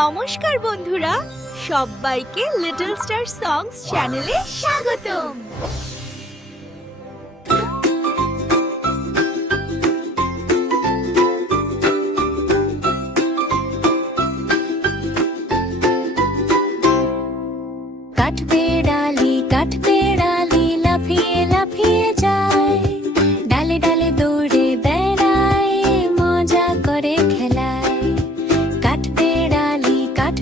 নমস্কার বন্ধুরা, সবাইকে লিটল স্টার সংস চ্যানেলে স্বাগতম। কাঠ पे डाली লাফিয়ে লাফিয়ে যায়, ডালে ডালে দৌড়ে বেড়ায়, মজা করে খেলায়। কাঠ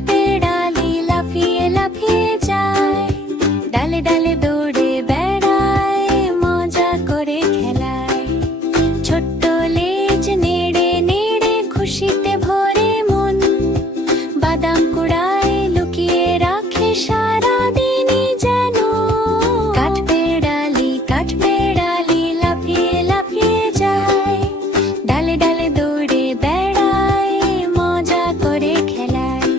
पे डाली লাফিয়ে লাফিয়ে যায়, ডালে ডালে দৌড়ে বেড়ায়, মজা করে খেলায়। ছোট্ট লেজ নেড়ে নেড়ে খুশিতে ভরে মন, বাদাম কুড়ায় লুকিয়ে রাখে সারা দিনই যেন। কাঠ पे डाली লাফিয়ে লাফিয়ে যায়, ডালে ডালে দৌড়ে বেড়ায়, মজা করে খেলায়।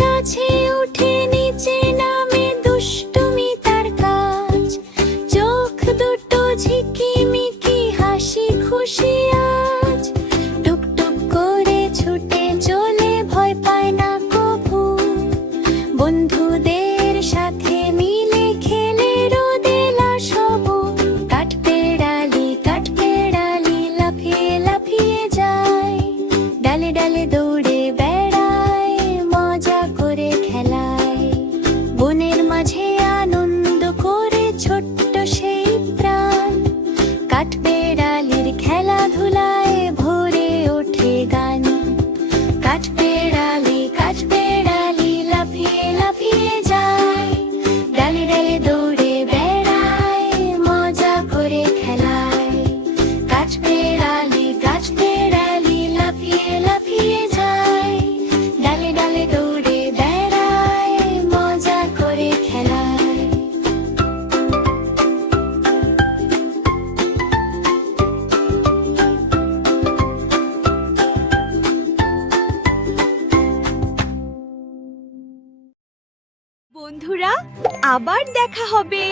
গাছে উঠে নিচে নামে দুষ্টুমি তার কাজ, চোখ দুটো ঝিকিমিকি হাসি খুশি আজ। টুকটুক করে ছুটে চলে ভয় পায় না কভু, বন্ধুদের সাথে মিলে খেলে রোদেলা সবু। কাঠ पे डाली লাফিয়ে লাফিয়ে যায়, ডালে ডালে দৌড়ে বেড়ায়, মজা করে খেলায়। বনের মাঝে আনন্দ করে ছোট্ট সেই প্রাণ, কাঠ पे ডালির খেলাধুলায় ভরে ওঠে গান। কাঠ पे डाली লাফিয়ে লাফিয়ে যায়, ডালে ডালে দৌড়ে বেড়ায়, মজা করে খেলায়। কাঠ पे डाली লাফিয়ে লাফিয়ে যায়, ডালে ডালে দৌড়ে বেড়ায়, মজা করে খেলায়। বন্ধুরা, আবার দেখা হবে।